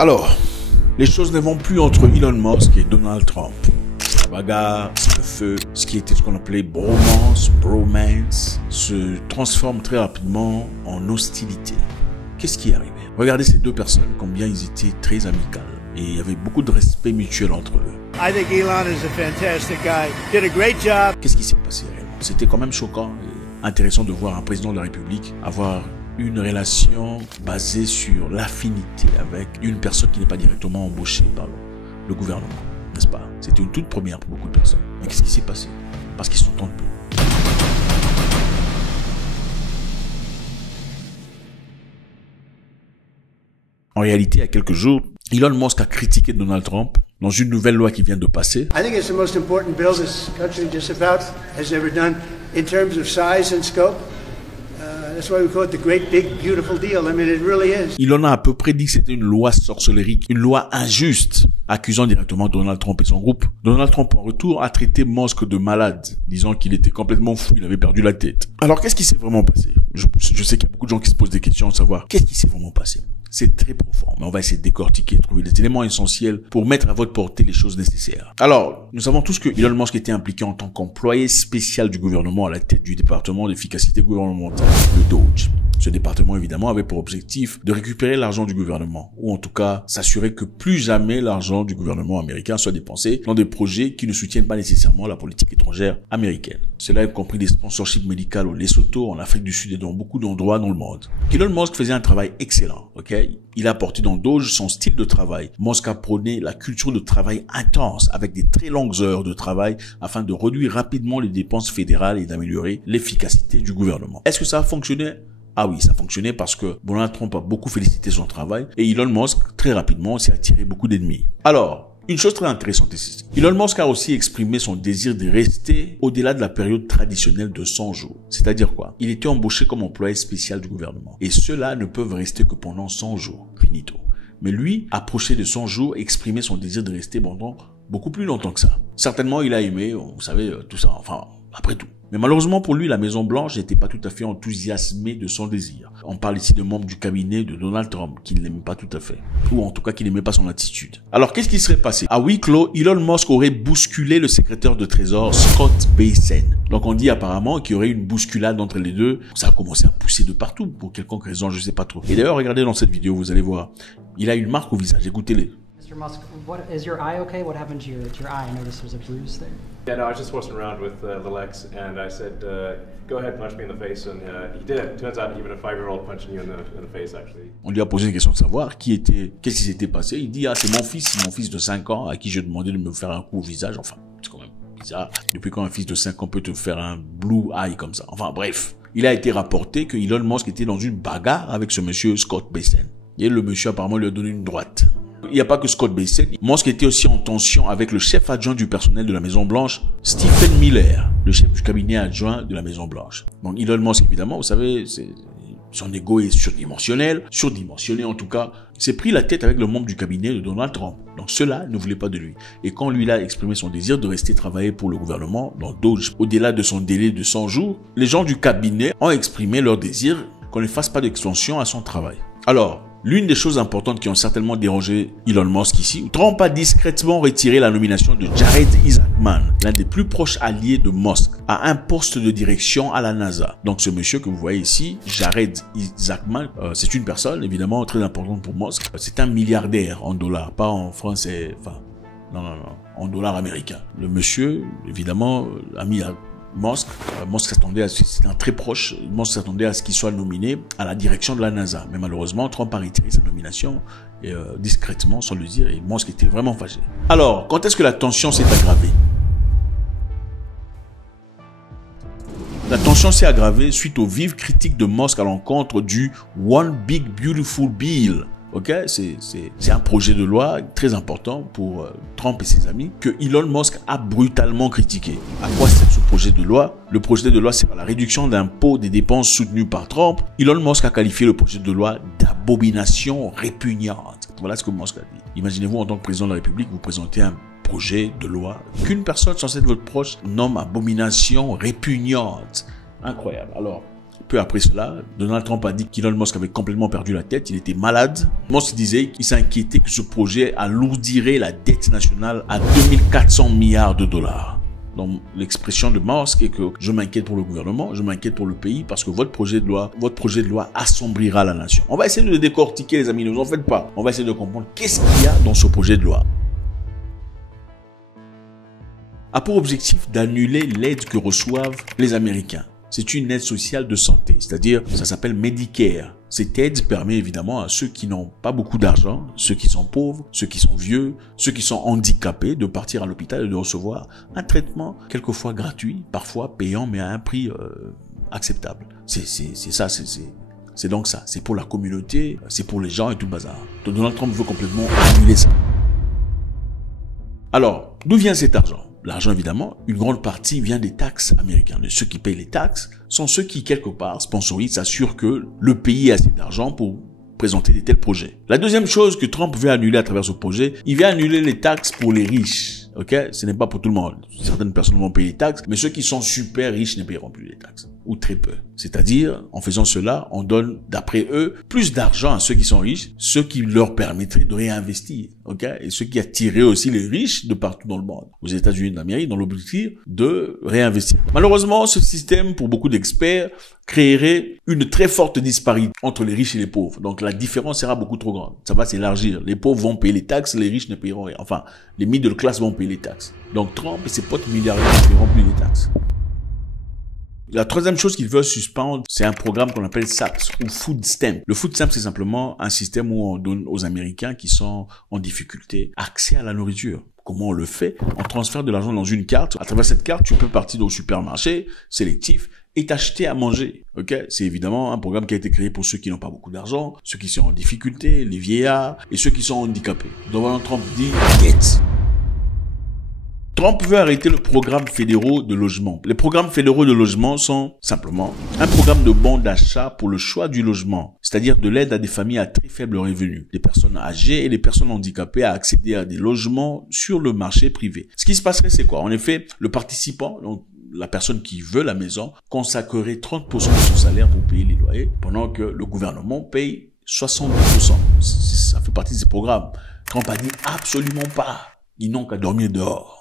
Alors, les choses ne vont plus entre Elon Musk et Donald Trump. La bagarre, le feu, ce qui était ce qu'on appelait bromance se transforme très rapidement en hostilité. Qu'est-ce qui est arrivé? Regardez ces deux personnes, combien ils étaient très amicales. Et il y avait beaucoup de respect mutuel entre eux. I think Elon is a fantastic guy. Did a great job. Qu'est-ce qui s'est passé réellement? C'était quand même choquant et intéressant de voir un président de la République avoir une relation basée sur l'affinité avec une personne qui n'est pas directement embauchée par le gouvernement, n'est-ce pas? C'était une toute première pour beaucoup de personnes. Mais qu'est-ce qui s'est passé? Parce qu'ils s'entendent plus. En réalité, il y a quelques jours, Elon Musk a critiqué Donald Trump dans une nouvelle loi qui vient de passer. I think it's the most important bill this country just about has ever done in terms of size and scope. That's why we call it the great, big, beautiful deal. I mean, it really is. Il a à peu près dit que c'était une loi sorcellerie, une loi injuste, accusant directement Donald Trump et son groupe. Donald Trump, en retour, a traité Musk de malade, disant qu'il était complètement fou, il avait perdu la tête. Alors, qu'est-ce qui s'est vraiment passé? Je sais qu'il y a beaucoup de gens qui se posent des questions à savoir qu'est-ce qui s'est vraiment passé. C'est très profond, mais on va essayer de décortiquer, trouver des éléments essentiels pour mettre à votre portée les choses nécessaires. Alors, nous savons tous que Elon Musk était impliqué en tant qu'employé spécial du gouvernement à la tête du département d'efficacité gouvernementale, le DOGE. Ce département, évidemment, avait pour objectif de récupérer l'argent du gouvernement, ou en tout cas, s'assurer que plus jamais l'argent du gouvernement américain soit dépensé dans des projets qui ne soutiennent pas nécessairement la politique étrangère américaine. Cela y compris des sponsorships médicaux au Lesotho, en Afrique du Sud et dans beaucoup d'endroits dans le monde. Elon Musk faisait un travail excellent, ok? Il a apporté dans DOGE son style de travail. Musk a prôné la culture de travail intense avec des très longues heures de travail afin de réduire rapidement les dépenses fédérales et d'améliorer l'efficacité du gouvernement. Est-ce que ça a fonctionné? Ah oui, ça fonctionnait parce que Donald Trump a beaucoup félicité son travail et Elon Musk, très rapidement, s'est attiré beaucoup d'ennemis. Alors, une chose très intéressante ici. Elon Musk a aussi exprimé son désir de rester au-delà de la période traditionnelle de 100 jours. C'est-à-dire quoi? Il était embauché comme employé spécial du gouvernement. Et ceux-là ne peuvent rester que pendant 100 jours. Finito. Mais lui, approché de 100 jours, exprimait son désir de rester pendant beaucoup plus longtemps que ça. Certainement, il a aimé, vous savez, tout ça, enfin, après tout. Mais malheureusement pour lui, la Maison-Blanche n'était pas tout à fait enthousiasmée de son désir. On parle ici de membres du cabinet de Donald Trump qui ne l'aimait pas tout à fait. Ou en tout cas qui n'aimait pas son attitude. Alors qu'est-ce qui serait passé? À huis clos, Elon Musk aurait bousculé le secrétaire de trésor Scott Bessent. Donc on dit apparemment qu'il y aurait une bousculade entre les deux. Ça a commencé à pousser de partout pour quelconque raison, je ne sais pas trop. Et d'ailleurs, regardez dans cette vidéo, vous allez voir. Il a une marque au visage, écoutez-les. Mr. Musk, is your eye okay? What happened to your eye? I noticed there's a bruise there. Yeah, no, I was just horsing around with Lex, and I said, go ahead, punch me in the face, and he did. Turns out even a 5-year-old punching you in the face, actually. On lui a posé une question de savoir qu'est-ce qui s'était passé. Il dit, ah, c'est mon fils de 5 ans à qui j'ai demandé de me faire un coup au visage. Enfin, c'est quand même bizarre. Depuis quand un fils de 5 ans peut te faire un blue eye comme ça? Enfin, bref. Il a été rapporté que Elon Musk était dans une bagarre avec ce monsieur Scott Bessent. Et le monsieur apparemment lui a donné une droite. Il n'y a pas que Scott Bessent. Musk était aussi en tension avec le chef adjoint du personnel de la Maison-Blanche, Stephen Miller, le chef du cabinet adjoint de la Maison-Blanche. Donc Elon Musk, évidemment, vous savez, son ego est surdimensionné en tout cas, s'est pris la tête avec le membre du cabinet de Donald Trump. Donc ceux-là ne voulaient pas de lui. Et quand lui a exprimé son désir de rester travailler pour le gouvernement, dans DOGE, au-delà de son délai de 100 jours, les gens du cabinet ont exprimé leur désir qu'on ne fasse pas d'extension à son travail. Alors, l'une des choses importantes qui ont certainement dérangé Elon Musk ici, Trump a discrètement retiré la nomination de Jared Isaacman, l'un des plus proches alliés de Musk, à un poste de direction à la NASA. Donc ce monsieur que vous voyez ici, Jared Isaacman, c'est une personne évidemment très importante pour Musk. C'est un milliardaire en dollars, pas en français, enfin, non, en dollars américains. Le monsieur, évidemment, a mis Musk s'attendait à, c'est un très proche, Musk s'attendait à ce qu'il soit nominé à la direction de la NASA. Mais malheureusement, Trump a retiré sa nomination discrètement, sans le dire, et Musk était vraiment fâché. Alors, quand est-ce que la tension s'est aggravée? La tension s'est aggravée suite aux vives critiques de Musk à l'encontre du One Big Beautiful Bill. Ok, c'est un projet de loi très important pour Trump et ses amis que Elon Musk a brutalement critiqué. À quoi sert ce projet de loi? Le projet de loi sert à la réduction d'impôts des dépenses soutenues par Trump. Elon Musk a qualifié le projet de loi d'abomination répugnante. Voilà ce que Musk a dit. Imaginez-vous en tant que président de la République, vous présentez un projet de loi qu'une personne censée être votre proche nomme abomination répugnante. Incroyable. Alors, peu après cela, Donald Trump a dit qu'Elon Musk avait complètement perdu la tête, il était malade. Musk disait qu'il s'inquiétait que ce projet alourdirait la dette nationale à 2400 milliards de dollars. Donc, l'expression de Musk est que je m'inquiète pour le gouvernement, je m'inquiète pour le pays parce que votre projet de loi assombrira la nation. On va essayer de le décortiquer, les amis, ne vous en faites pas. On va essayer de comprendre qu'est-ce qu'il y a dans ce projet de loi. A pour objectif d'annuler l'aide que reçoivent les Américains. C'est une aide sociale de santé, c'est-à-dire ça s'appelle Medicare. Cette aide permet évidemment à ceux qui n'ont pas beaucoup d'argent, ceux qui sont pauvres, ceux qui sont vieux, ceux qui sont handicapés de partir à l'hôpital et de recevoir un traitement quelquefois gratuit, parfois payant mais à un prix acceptable. C'est donc ça, c'est pour la communauté, c'est pour les gens et tout le bazar. Donc Donald Trump veut complètement annuler ça. Alors, d'où vient cet argent? L'argent, évidemment, une grande partie vient des taxes américaines. Et ceux qui payent les taxes sont ceux qui, quelque part, sponsorisent, s'assurent que le pays a assez d'argent pour présenter de tels projets. La deuxième chose que Trump veut annuler à travers ce projet, il veut annuler les taxes pour les riches. Ok? Ce n'est pas pour tout le monde. Certaines personnes vont payer les taxes, mais ceux qui sont super riches ne paieront plus les taxes. Ou très peu. C'est-à-dire, en faisant cela, on donne, d'après eux, plus d'argent à ceux qui sont riches, ce qui leur permettrait de réinvestir. Ok? Et ce qui attirerait aussi les riches de partout dans le monde. Aux États-Unis d'Amérique, dans l'objectif de réinvestir. Malheureusement, ce système, pour beaucoup d'experts, créerait une très forte disparité entre les riches et les pauvres. Donc, la différence sera beaucoup trop grande. Ça va s'élargir. Les pauvres vont payer les taxes, les riches ne paieront rien. Enfin, les middle class vont payer les taxes. Donc, Trump et ses potes milliardaires ne paieront plus les taxes. La troisième chose qu'il veut suspendre, c'est un programme qu'on appelle SAPS ou Food Stamp. Le Food Stamp, c'est simplement un système où on donne aux Américains qui sont en difficulté accès à la nourriture. Comment on le fait? On transfère de l'argent dans une carte. À travers cette carte, tu peux partir au supermarché sélectif et t'acheter à manger. Ok? C'est évidemment un programme qui a été créé pour ceux qui n'ont pas beaucoup d'argent, ceux qui sont en difficulté, les vieillards et ceux qui sont handicapés. Donald Trump dit « Get ». Trump veut arrêter le programme fédéraux de logement. Les programmes fédéraux de logement sont simplement un programme de bons d'achat pour le choix du logement, c'est-à-dire de l'aide à des familles à très faible revenu, des personnes âgées et des personnes handicapées à accéder à des logements sur le marché privé. Ce qui se passerait, c'est quoi? En effet, le participant, donc la personne qui veut la maison, consacrerait 30% de son salaire pour payer les loyers, pendant que le gouvernement paye 70%. Ça fait partie de ces programmes. Trump a dit absolument pas. Ils n'ont qu'à dormir dehors.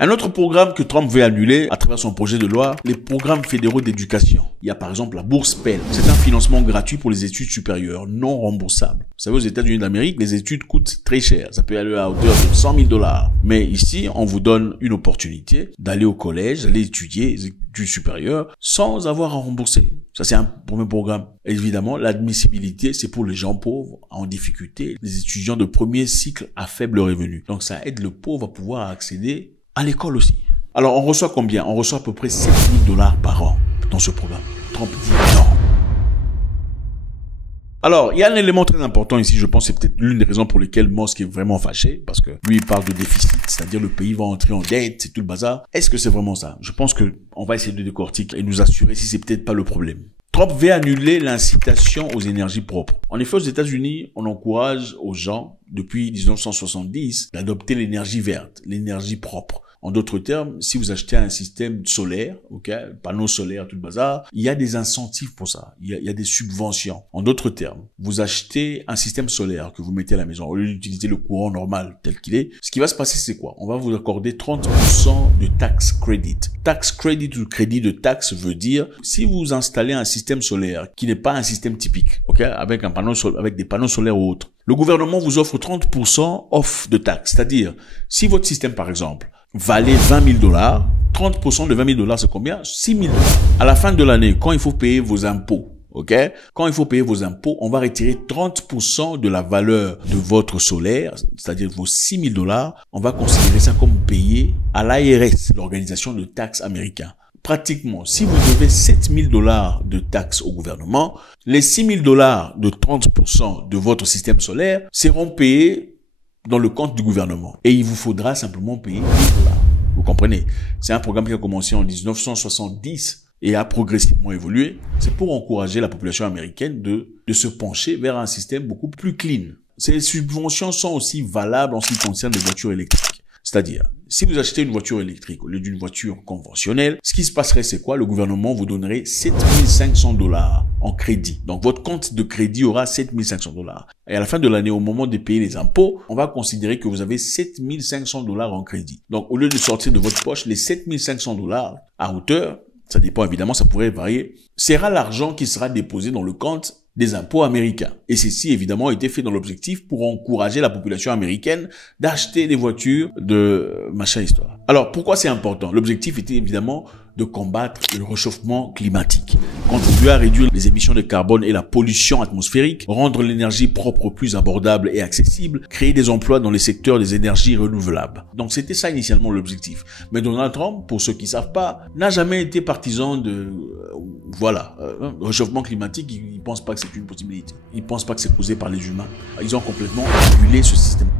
Un autre programme que Trump veut annuler à travers son projet de loi, les programmes fédéraux d'éducation. Il y a par exemple la bourse Pell. C'est un financement gratuit pour les études supérieures, non remboursables. Vous savez, aux États-Unis d'Amérique, les études coûtent très cher. Ça peut aller à hauteur de 100 000 $. Mais ici, on vous donne une opportunité d'aller au collège, d'aller étudier les études supérieures sans avoir à rembourser. Ça, c'est un premier programme. Évidemment, l'admissibilité, c'est pour les gens pauvres, en difficulté, les étudiants de premier cycle à faible revenu. Donc, ça aide le pauvre à pouvoir accéder à l'école aussi. Alors, on reçoit combien? On reçoit à peu près 7 000 $ par an dans ce programme. Trump dit non. Alors, il y a un élément très important ici, je pense, c'est peut-être l'une des raisons pour lesquelles Musk est vraiment fâché, parce que lui, il parle de déficit, c'est-à-dire le pays va entrer en dette, c'est tout le bazar. Est-ce que c'est vraiment ça? Je pense que on va essayer de décortiquer et nous assurer si c'est peut-être pas le problème. Trump veut annuler l'incitation aux énergies propres. En effet, aux États-Unis, on encourage aux gens, depuis 1970, d'adopter l'énergie verte, l'énergie propre. En d'autres termes, si vous achetez un système solaire, ok, panneaux solaires, tout le bazar, il y a des incentives pour ça. Il y a des subventions. En d'autres termes, vous achetez un système solaire que vous mettez à la maison au lieu d'utiliser le courant normal tel qu'il est. Ce qui va se passer, c'est quoi? On va vous accorder 30% de tax credit. Tax credit ou crédit de taxe veut dire si vous installez un système solaire qui n'est pas un système typique, ok, avec des panneaux solaires ou autres, le gouvernement vous offre 30% off de taxe. C'est-à-dire, si votre système, par exemple, valait 20 000 $, 30% de 20 000 $, c'est combien? 6 000 $. À la fin de l'année, quand il faut payer vos impôts, ok? Quand il faut payer vos impôts, on va retirer 30% de la valeur de votre solaire, c'est-à-dire vos 6 000 $, on va considérer ça comme payé à l'IRS, l'organisation de taxes américaine. Pratiquement, si vous devez 7 000 $ de taxes au gouvernement, les 6 000 $ de 30% de votre système solaire seront payés dans le compte du gouvernement. Et il vous faudra simplement payer 1 000 $. Vous comprenez? C'est un programme qui a commencé en 1970 et a progressivement évolué. C'est pour encourager la population américaine de se pencher vers un système beaucoup plus clean. Ces subventions sont aussi valables en ce qui concerne les voitures électriques. C'est-à-dire, si vous achetez une voiture électrique au lieu d'une voiture conventionnelle, ce qui se passerait, c'est quoi? Le gouvernement vous donnerait 7500 $ en crédit. Donc, votre compte de crédit aura 7500 $. Et à la fin de l'année, au moment de payer les impôts, on va considérer que vous avez 7500 $ en crédit. Donc, au lieu de sortir de votre poche les 7500 $ à hauteur, ça dépend évidemment, ça pourrait varier, sera l'argent qui sera déposé dans le compte des impôts américains. Et ceci, évidemment, a été fait dans l'objectif pour encourager la population américaine d'acheter des voitures de machin histoire. Alors, pourquoi c'est important? L'objectif était évidemment de combattre le réchauffement climatique, contribuer à réduire les émissions de carbone et la pollution atmosphérique, rendre l'énergie propre plus abordable et accessible, créer des emplois dans les secteurs des énergies renouvelables. Donc c'était ça initialement l'objectif. Mais Donald Trump, pour ceux qui savent pas, n'a jamais été partisan de réchauffement climatique. Il pense pas que c'est une possibilité. Il pense pas que c'est causé par les humains. Ils ont complètement annulé ce système.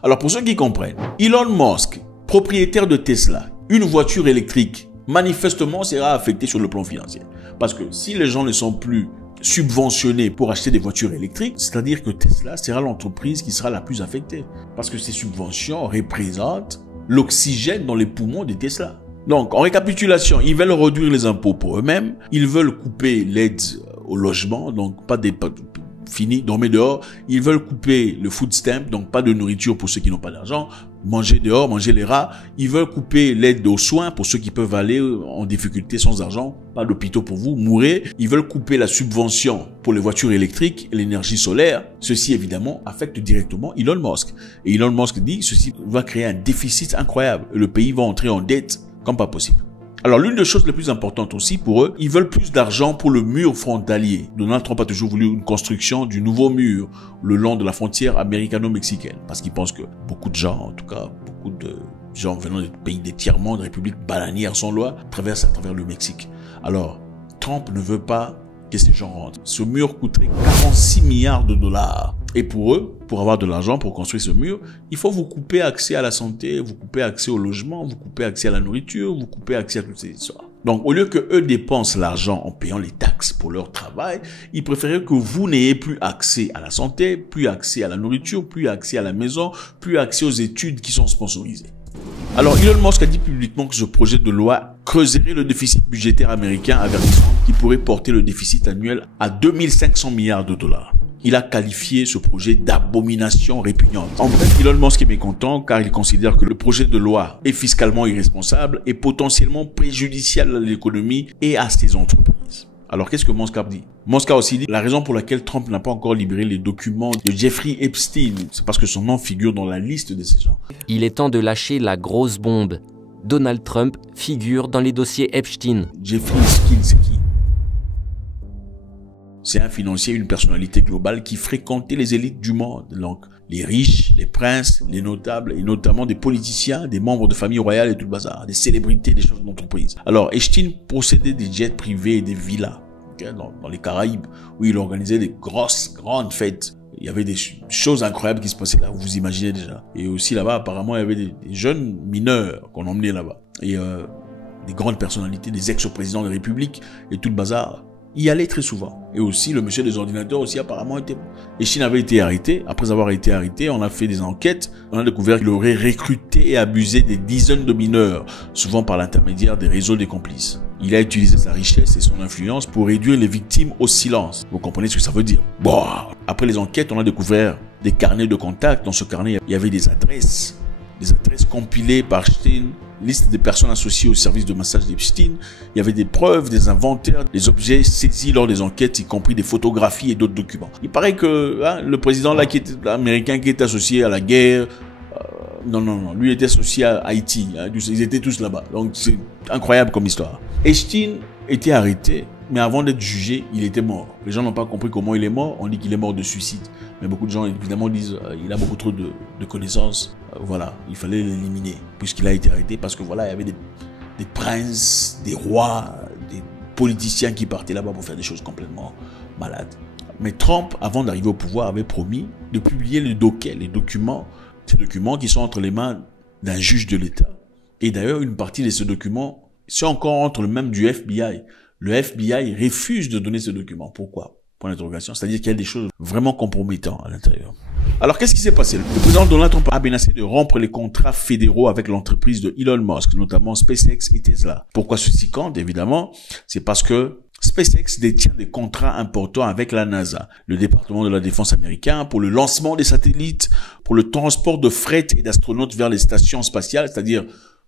Alors pour ceux qui comprennent, Elon Musk, propriétaire de Tesla, une voiture électrique, manifestement sera affecté sur le plan financier. Parce que si les gens ne sont plus subventionnés pour acheter des voitures électriques, c'est-à-dire que Tesla sera l'entreprise qui sera la plus affectée. Parce que ces subventions représentent l'oxygène dans les poumons des Tesla. Donc, en récapitulation, ils veulent réduire les impôts pour eux-mêmes, ils veulent couper l'aide au logement, donc pas fini, dormez dehors. Ils veulent couper le food stamp, donc pas de nourriture pour ceux qui n'ont pas d'argent. Manger dehors, manger les rats. Ils veulent couper l'aide aux soins pour ceux qui peuvent aller en difficulté sans argent. Pas d'hôpitaux pour vous, mourrez. Ils veulent couper la subvention pour les voitures électriques et l'énergie solaire. Ceci, évidemment, affecte directement Elon Musk. Et Elon Musk dit, ceci va créer un déficit incroyable. Le pays va entrer en dette comme pas possible. Alors, l'une des choses les plus importantes aussi pour eux, ils veulent plus d'argent pour le mur frontalier. Donald Trump a toujours voulu une construction du nouveau mur le long de la frontière américano-mexicaine. Parce qu'il pense que beaucoup de gens, en tout cas, beaucoup de gens venant des pays des tiers-mondes, républiques bananières sans loi, traversent à travers le Mexique. Alors, Trump ne veut pas que ces gens rentrent. Ce mur coûterait 46 milliards de $. Et pour eux, pour avoir de l'argent pour construire ce mur, il faut vous couper accès à la santé, vous couper accès au logement, vous couper accès à la nourriture, vous couper accès à toutes ces histoires. Donc, au lieu que eux dépensent l'argent en payant les taxes pour leur travail, ils préféraient que vous n'ayez plus accès à la santé, plus accès à la nourriture, plus accès à la maison, plus accès aux études qui sont sponsorisées. Alors, Elon Musk a dit publiquement que ce projet de loi creuserait le déficit budgétaire américain, avertissant qu'il pourrait porter le déficit annuel à 2500 milliards de $. Il a qualifié ce projet d'abomination répugnante. En bref, Elon Musk est mécontent car il considère que le projet de loi est fiscalement irresponsable et potentiellement préjudiciable à l'économie et à ses entreprises. Alors, qu'est-ce que Musk a dit? Musk a aussi dit la raison pour laquelle Trump n'a pas encore libéré les documents de Jeffrey Epstein, c'est parce que son nom figure dans la liste de ces gens. Il est temps de lâcher la grosse bombe. Donald Trump figure dans les dossiers Epstein. Jeffrey Epstein, c'est qui? C'est un financier, une personnalité globale qui fréquentait les élites du monde. Donc, les riches, les princes, les notables, et notamment des politiciens, des membres de famille royale et tout le bazar, des célébrités, des chefs d'entreprise. Alors, Epstein possédait des jets privés et des villas dans les Caraïbes, où il organisait des grandes fêtes. Il y avait des choses incroyables qui se passaient là, vous imaginez déjà. Et aussi là-bas, apparemment, il y avait des jeunes mineurs qu'on emmenait là-bas. Et des grandes personnalités, des ex-présidents de la République et tout le bazar. Il y allait très souvent. Et aussi, le monsieur des ordinateurs aussi, apparemment, était... Epstein avait été arrêté. Après avoir été arrêté, on a fait des enquêtes. On a découvert qu'il aurait recruté et abusé des dizaines de mineurs, souvent par l'intermédiaire des réseaux des complices. Il a utilisé sa richesse et son influence pour réduire les victimes au silence. Vous comprenez ce que ça veut dire? Bon. Après les enquêtes, on a découvert des carnets de contacts. Dans ce carnet, il y avait des adresses compilées par Epstein, liste des personnes associées au service de massage d'Epstein. Il y avait des preuves, des inventaires, des objets saisis lors des enquêtes, y compris des photographies et d'autres documents. Il paraît que le président là, américain qui est associé à la guerre, non, lui était associé à Haïti. Ils étaient tous là-bas. Donc c'est incroyable comme histoire. Epstein était arrêté, mais avant d'être jugé, il était mort. Les gens n'ont pas compris comment il est mort. On dit qu'il est mort de suicide. Mais beaucoup de gens, évidemment, disent il a beaucoup trop de connaissances. Voilà, il fallait l'éliminer, puisqu'il a été arrêté, parce que voilà, il y avait des princes, des rois, des politiciens qui partaient là-bas pour faire des choses complètement malades. Mais Trump, avant d'arriver au pouvoir, avait promis de publier les documents, ces documents qui sont entre les mains d'un juge de l'État. Et d'ailleurs, une partie de ces documents, c'est encore entre les mains du FBI. Le FBI refuse de donner ces documents. Pourquoi? Point d'interrogation. C'est-à-dire qu'il y a des choses vraiment compromettantes à l'intérieur. Alors, qu'est-ce qui s'est passé? Le président Donald Trump a menacé de rompre les contrats fédéraux avec l'entreprise de Elon Musk, notamment SpaceX et Tesla. Pourquoi ceci compte? Évidemment, c'est parce que SpaceX détient des contrats importants avec la NASA, le département de la défense américain, pour le lancement des satellites, pour le transport de fret et d'astronautes vers les stations spatiales, c'est-à-dire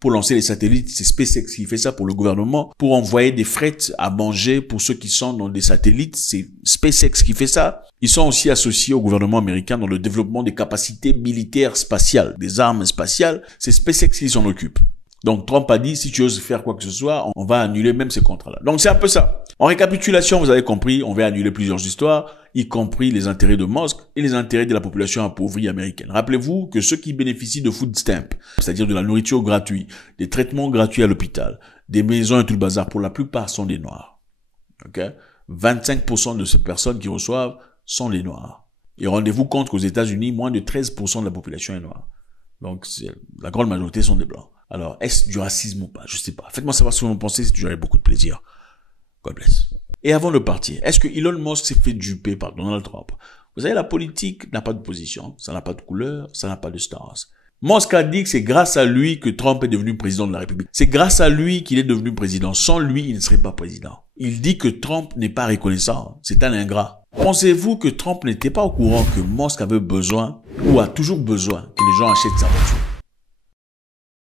pour lancer les satellites, c'est SpaceX qui fait ça pour le gouvernement. Pour envoyer des frettes à manger pour ceux qui sont dans des satellites, c'est SpaceX qui fait ça. Ils sont aussi associés au gouvernement américain dans le développement des capacités militaires spatiales, des armes spatiales. C'est SpaceX qui s'en occupe. Donc Trump a dit, si tu oses faire quoi que ce soit, on va annuler même ces contrats-là. Donc c'est un peu ça. En récapitulation, vous avez compris, on va annuler plusieurs histoires, y compris les intérêts de Musk et les intérêts de la population appauvrie américaine. Rappelez-vous que ceux qui bénéficient de food stamp, c'est-à-dire de la nourriture gratuite, des traitements gratuits à l'hôpital, des maisons et tout le bazar, pour la plupart sont des Noirs. Ok? 25% de ces personnes qui reçoivent sont des Noirs. Et rendez-vous compte qu'aux États-Unis, moins de 13% de la population est noire. Donc la grande majorité sont des Blancs. Alors, est-ce du racisme ou pas? Je sais pas. Faites-moi savoir ce que vous en pensez, j'aurai beaucoup de plaisir. God bless. Et avant de partir, est-ce que Elon Musk s'est fait duper par Donald Trump? Vous savez, la politique n'a pas de position, ça n'a pas de couleur, ça n'a pas de stance. Musk a dit que c'est grâce à lui que Trump est devenu président de la République. C'est grâce à lui qu'il est devenu président. Sans lui, il ne serait pas président. Il dit que Trump n'est pas reconnaissant. C'est un ingrat. Pensez-vous que Trump n'était pas au courant que Musk avait besoin, ou a toujours besoin, que les gens achètent sa voiture?